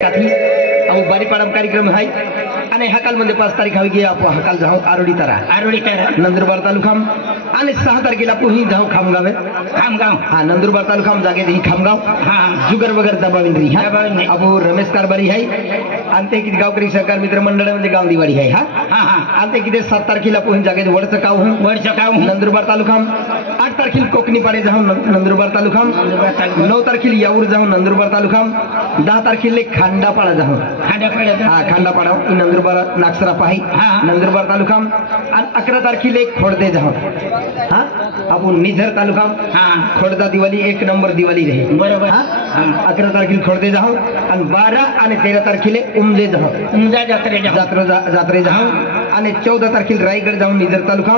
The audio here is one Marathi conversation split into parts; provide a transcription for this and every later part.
આવું બારી પાડમ કાર્યક્રમ હાઈ आणि हकाल म्हणजे पाच तारीख हवी की आपण हकाल जाऊ आरोडी तारा. आरोडी तारा. नंदुरबार तालुका आणि सहा तारखेला पुही जाऊ खामगाव खामगाव. हा नंदुरबार तालुका जागे ही खामगाव. हा. जुगर वगैरे दबाविंद्री हा. अबू रमेश कारभारी आहे आणि ते किती गावकरी सहकार मित्र मंडळामध्ये म्हणजे गाव दिवाळी आहे हा. आणि ते किती सात तारखेला पोहून जागे वडचं काव वडचं काव नंदुरबार तालुका आठ तारखेला कोकणीपाडे जाऊन नंदुरबार तालुका नऊ तारखेला याऊर जाऊन नंदुरबार तालुका दहा तारखेला खांडापाडा जाऊन खांडापाडा हा खांडापाडा. नंदुरबार नंदुरबार नागसरा पाही. हा. नंदुरबार तालुका आणि अकरा तारखेला एक खोडदे जाऊ हा? आपण निझर तालुका खोडदा दिवाळी एक नंबर दिवाळी रहे बरोबर. अकरा तारखेला खोडदे जाऊ आणि बारा आणि तेरा तारखेला उमजे जाऊ उमजा जात्रा जात्रे जाऊ आणि चौदा तारखेला रायगड जाऊन निझर तालुका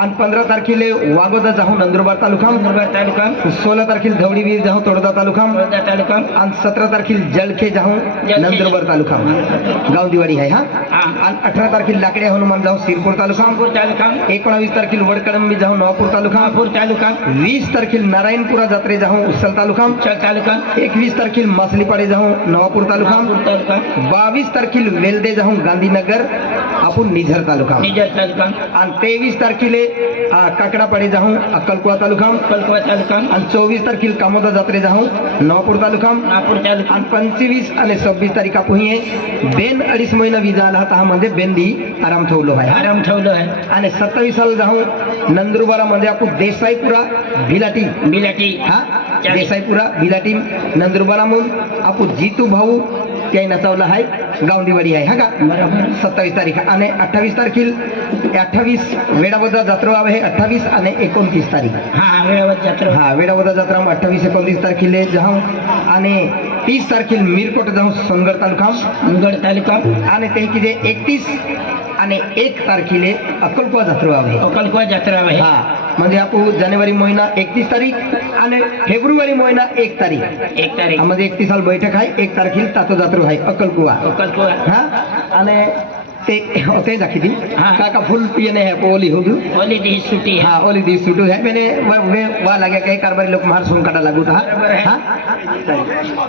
आणि पंधरा तारखेला वागोदा जाऊ नंदुरबार तालुका नंदुरबार तालुका सोळा तारखेला धवडीवीर जाऊ तोडदा तालुका तालुका आणि सतरा तारखेला जळखे जाऊ जळखे. नंदुरबार तालुका गाव दिवाळी आहे हा? आणि अठरा तारखेला लाकडे हनुमान जाऊ सिरपूर तालुका तालुका एकोणावीस तारखेला वडकडंबी जाऊ नवापूर तालुका तालुका वीस तारखेला नारायणपुरा जत्रे जाऊ उसल तालुका तालुका एकवीस तारखेला मासलीपाडे जाऊ नवापूर तालुका बावीस तारखेला वेल्दे जाऊ गांधीनगर. आपण निझर तालुका. निजर तालुका. आणि तेवीस तारखेले काकडापाडी जाऊ अक्कलकुवा तालुका. कलकुवा तालुका. आणि चोवीस तारखेला कामोदा जत्रे जाऊ नवापूर तालुका. नागपूर तालुका. आणि पंचवीस आणि सव्वीस तारीख आपण हे बेन अडीच महिना विजा आला होता म्हणजे बेंदी आराम ठेवलो आहे. आराम ठेवलं आहे. आणि सत्तावीस साल जाऊ नंदुरबारामध्ये आपण देसाईपुरा भिलाटी बिलाटी. हा देसाईपुरा भिलाटी नंदुरबारामून आपण जितू भाऊ त्याही नचावला आहे गावंडीवाडी आहे हा का? सत्तावीस तारीख आणि अठ्ठावीस तारखेला अठ्ठावीस वेडाबद्दा जत्रा आहे अठ्ठावीस आणि एकोणतीस तारीख. हा वेळावर जत्रा हा वेडाबद्दा जत्रा अठ्ठावीस एकोणतीस तारखेला जाऊ आणि तीस तारखेला मिरकोट जाऊ सोनगड तालुका. मुंगड तालुका. आणि ते किती एकतीस आणि एक तारखेले अक्कलकुवा जत्रा आहे. कलकुवा जत्रा आहे. हा म्हणजे आपण जानेवारी महिना एकतीस तारीख आणि फेब्रुवारी महिना एक तारीख एक तारीख म्हणजे एकतीस साल बैठक आहे एक तारखेला तातो जात्रो आहे अक्कलकुवा कलकुवा हा आणि ते ते दाखी हा. काका फुल पियने है ओली होगी ओली दी सुटी है हाँ ओली दी सुटू है मैंने वे वा लगे कई कारबारी लोग मार सुन काटा लागू था बराबर है। हाँ